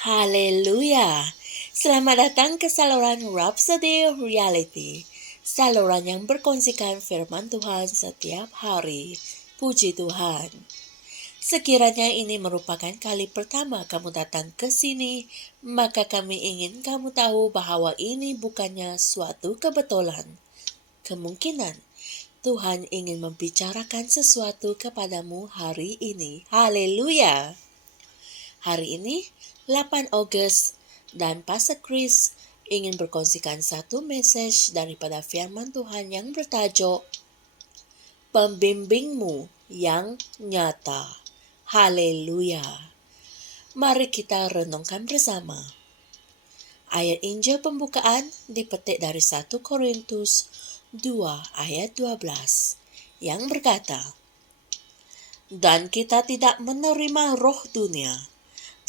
Haleluya! Selamat datang ke saluran Rhapsody Reality, saluran yang berkongsikan firman Tuhan setiap hari. Puji Tuhan. Sekiranya ini merupakan kali pertama kamu datang ke sini, maka kami ingin kamu tahu bahwa ini bukannya suatu kebetulan. Kemungkinan Tuhan ingin membicarakan sesuatu kepadamu hari ini. Haleluya! Hari ini 8 Ogos dan Pastor Chris ingin berkongsikan satu message daripada firman Tuhan yang bertajuk Pembimbingmu yang Nyata. Haleluya. Mari kita renungkan bersama. Ayat Injil pembukaan dipetik dari 1 Korintus 2 ayat 12 yang berkata, "Dan kita tidak menerima roh dunia,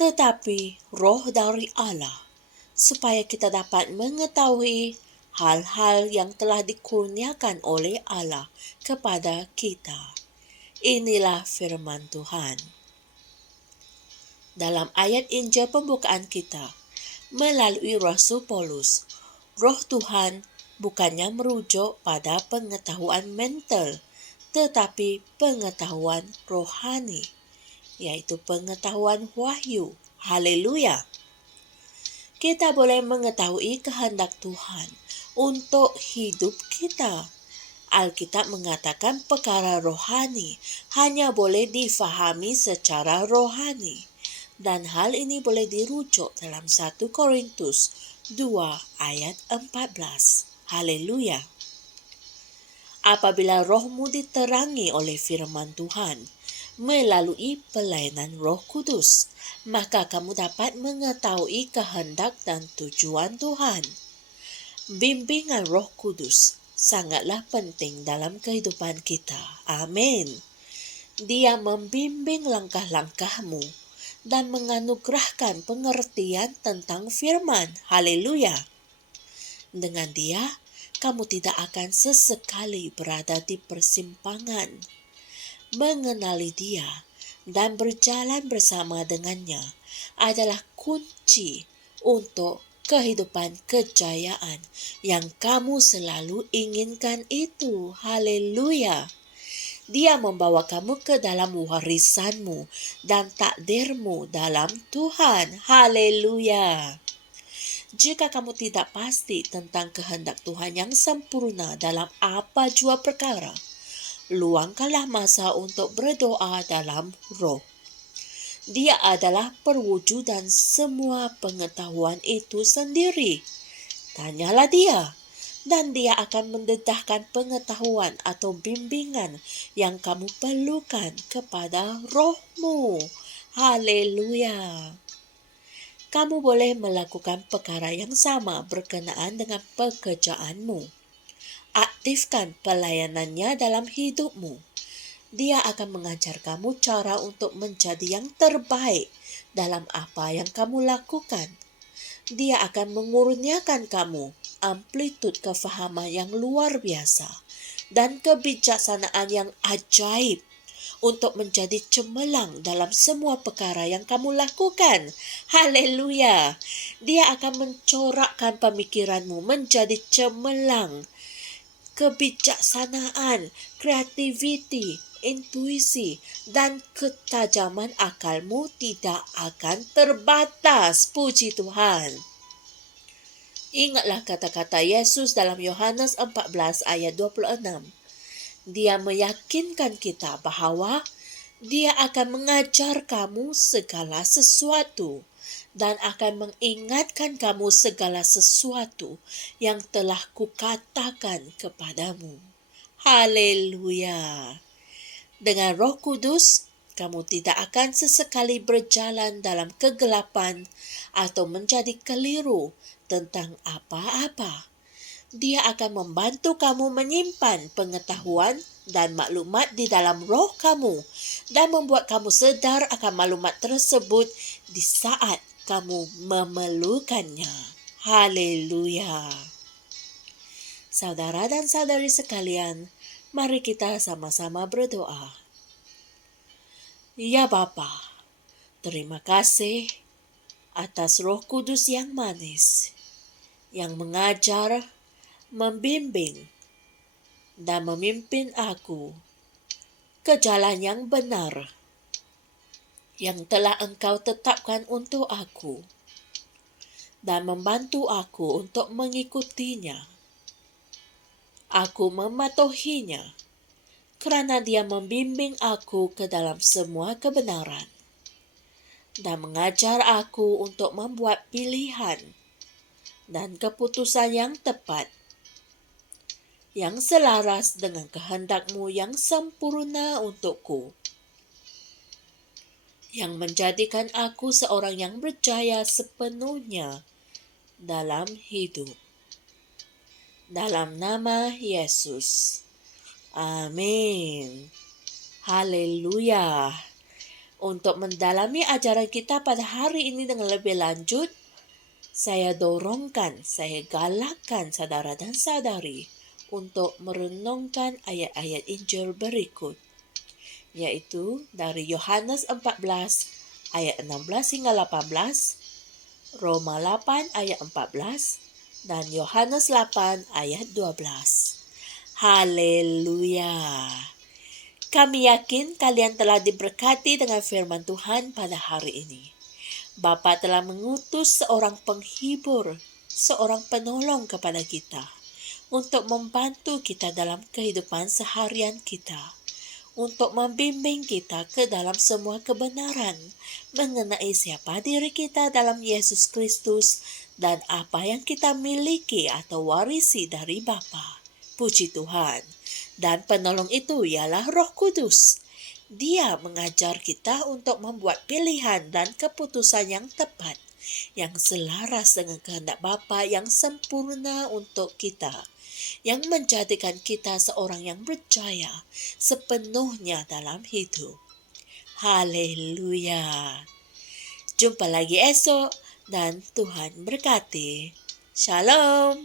tetapi roh dari Allah, supaya kita dapat mengetahui hal-hal yang telah dikurniakan oleh Allah kepada kita." Inilah firman Tuhan. Dalam ayat Injil pembukaan kita, melalui Rasul Paulus, roh Tuhan bukannya merujuk pada pengetahuan mental, tetapi pengetahuan rohani, yaitu pengetahuan wahyu. Haleluya! Kita boleh mengetahui kehendak Tuhan untuk hidup kita. Alkitab mengatakan perkara rohani hanya boleh difahami secara rohani. Dan hal ini boleh dirujuk dalam 1 Korintus 2 ayat 14. Haleluya! Apabila rohmu diterangi oleh firman Tuhan melalui pelayanan Roh Kudus, maka kamu dapat mengetahui kehendak dan tujuan Tuhan. Bimbingan Roh Kudus sangatlah penting dalam kehidupan kita. Amin. Dia membimbing langkah-langkahmu dan menganugerahkan pengertian tentang firman. Haleluya. Dengan dia, kamu tidak akan sesekali berada di persimpangan. Mengenali dia dan berjalan bersama dengannya adalah kunci untuk kehidupan kejayaan yang kamu selalu inginkan itu. Haleluya. Dia membawa kamu ke dalam warisanmu dan takdirmu dalam Tuhan. Haleluya. Jika kamu tidak pasti tentang kehendak Tuhan yang sempurna dalam apa jua perkara, luangkanlah masa untuk berdoa dalam roh. Dia adalah perwujudan semua pengetahuan itu sendiri. Tanyalah dia, dan dia akan mendedahkan pengetahuan atau bimbingan yang kamu perlukan kepada rohmu. Haleluya. Kamu boleh melakukan perkara yang sama berkenaan dengan pekerjaanmu. Aktifkan pelayanannya dalam hidupmu. Dia akan mengajar kamu cara untuk menjadi yang terbaik dalam apa yang kamu lakukan. Dia akan mengurniakan kamu amplitud kefahaman yang luar biasa dan kebijaksanaan yang ajaib untuk menjadi cemerlang dalam semua perkara yang kamu lakukan. Haleluya! Dia akan mencorakkan pemikiranmu menjadi cemerlang. Kebijaksanaan, kreativiti, intuisi, dan ketajaman akalmu tidak akan terbatas. Puji Tuhan. Ingatlah kata-kata Yesus dalam Yohanes 14 ayat 26. Dia meyakinkan kita bahwa dia akan mengajar kamu segala sesuatu dan akan mengingatkan kamu segala sesuatu yang telah kukatakan kepadamu. Haleluya. Dengan Roh Kudus, kamu tidak akan sesekali berjalan dalam kegelapan atau menjadi keliru tentang apa-apa. Dia akan membantu kamu menyimpan pengetahuan dan maklumat di dalam roh kamu dan membuat kamu sedar akan maklumat tersebut di saat kamu memerlukannya. Haleluya. Saudara dan saudari sekalian, mari kita sama-sama berdoa. Ya Bapa, terima kasih atas Roh Kudus yang manis, yang mengajar, membimbing, dan memimpin aku ke jalan yang benar, yang telah Engkau tetapkan untuk aku, dan membantu aku untuk mengikutinya. Aku mematuhinya, kerana Dia membimbing aku ke dalam semua kebenaran, dan mengajar aku untuk membuat pilihan dan keputusan yang tepat, yang selaras dengan kehendak-Mu yang sempurna untukku, yang menjadikan aku seorang yang berjaya sepenuhnya dalam hidup. Dalam nama Yesus. Amin. Haleluya. Untuk mendalami ajaran kita pada hari ini dengan lebih lanjut, saya dorongkan, saya galakkan saudara dan saudari untuk merenungkan ayat-ayat Injil berikut, yaitu dari Yohanes 14 ayat 16 hingga 18, Roma 8 ayat 14, dan Yohanes 8 ayat 12. Haleluya. Kami yakin kalian telah diberkati dengan firman Tuhan pada hari ini. Bapa telah mengutus seorang penghibur, seorang penolong kepada kita untuk membantu kita dalam kehidupan seharian kita, untuk membimbing kita ke dalam semua kebenaran mengenai siapa diri kita dalam Yesus Kristus dan apa yang kita miliki atau warisi dari Bapa. Puji Tuhan. Dan penolong itu ialah Roh Kudus. Dia mengajar kita untuk membuat pilihan dan keputusan yang tepat, yang selaras dengan kehendak Bapa yang sempurna untuk kita, yang menjadikan kita seorang yang berjaya sepenuhnya dalam hidup. Haleluya. Jumpa lagi esok dan Tuhan berkati. Shalom.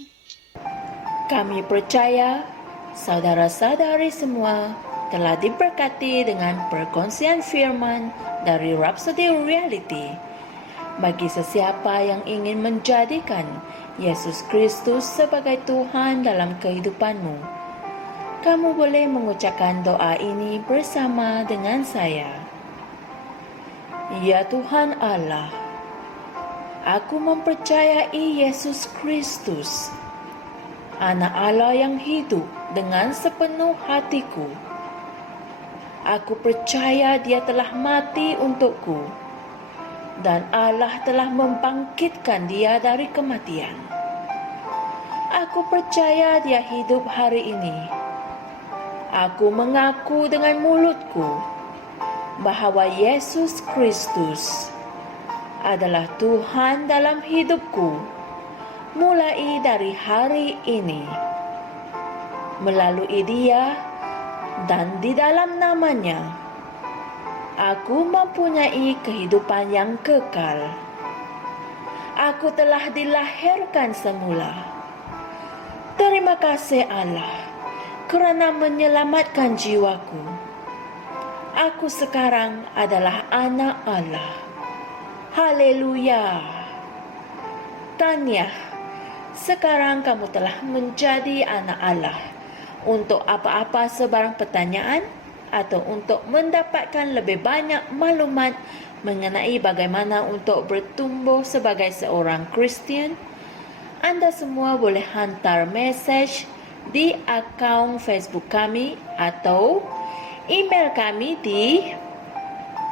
Kami percaya saudara-saudari semua telah diberkati dengan perkongsian firman dari Rhapsody Reality. Bagi sesiapa yang ingin menjadikan Yesus Kristus sebagai Tuhan dalam kehidupanmu, kamu boleh mengucapkan doa ini bersama dengan saya. Ya Tuhan Allah, aku mempercayai Yesus Kristus, Anak Allah yang hidup dengan sepenuh hatiku. Aku percaya Dia telah mati untukku, dan Allah telah membangkitkan Dia dari kematian. Aku percaya Dia hidup hari ini. Aku mengaku dengan mulutku bahwa Yesus Kristus adalah Tuhan dalam hidupku mulai dari hari ini. Melalui Dia dan di dalam nama-Nya, aku mempunyai kehidupan yang kekal. Aku telah dilahirkan semula. Terima kasih Allah kerana menyelamatkan jiwaku. Aku sekarang adalah anak Allah. Haleluya. Tahniah, sekarang kamu telah menjadi anak Allah. Untuk apa-apa sebarang pertanyaan atau untuk mendapatkan lebih banyak maklumat mengenai bagaimana untuk bertumbuh sebagai seorang Kristian, Anda semua boleh hantar mesej di akaun Facebook kami atau email kami di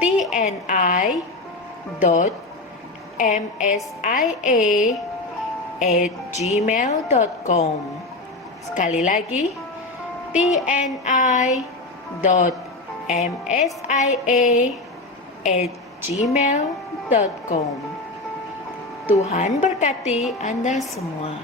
tni.msia@gmail.com. Sekali lagi, tni.msia@gmail.com. Tuhan berkati Anda semua.